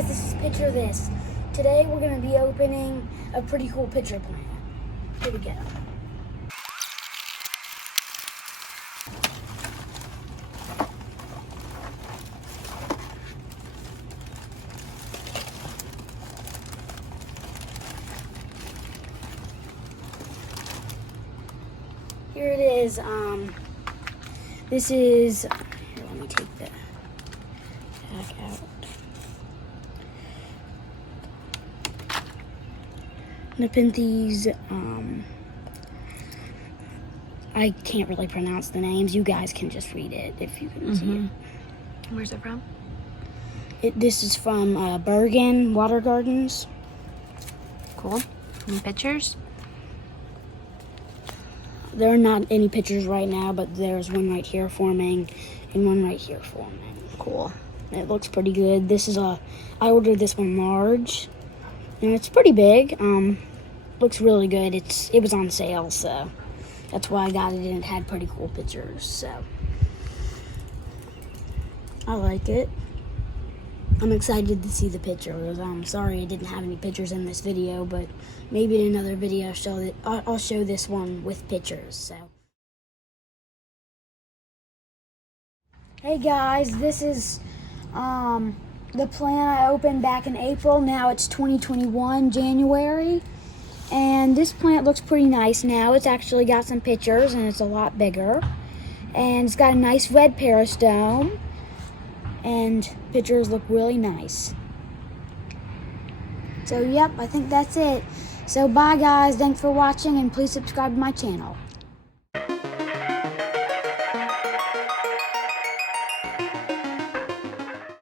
guys, this is Picture This. Today we're going to be opening a pretty cool picture plant. Here we go. Here it is. This is, here, let me take the back out. Nepenthes, I can't really pronounce the names. You guys can just read it if you can see it. Where's it from? This is from Bergen Water Gardens. Cool. Any pictures? There are not any pictures right now, but there's one right here forming and one right here forming. Cool. It looks pretty good. This is I ordered this one large, and it's pretty big. Looks really good. It was on sale, so that's why I got it, and it had pretty cool pictures, so I like it. I'm excited to see the pictures. I'm sorry I didn't have any pictures in this video, but maybe in another video I'll show this one with pictures. So, hey guys, this is the plant I opened back in April. Now it's 2021 January, and this plant looks pretty nice now. It's actually got some pictures, and it's a lot bigger, and it's got a nice red peristome. And pictures look really nice. So yep, I think that's it. So bye guys, thanks for watching, and please subscribe to my channel.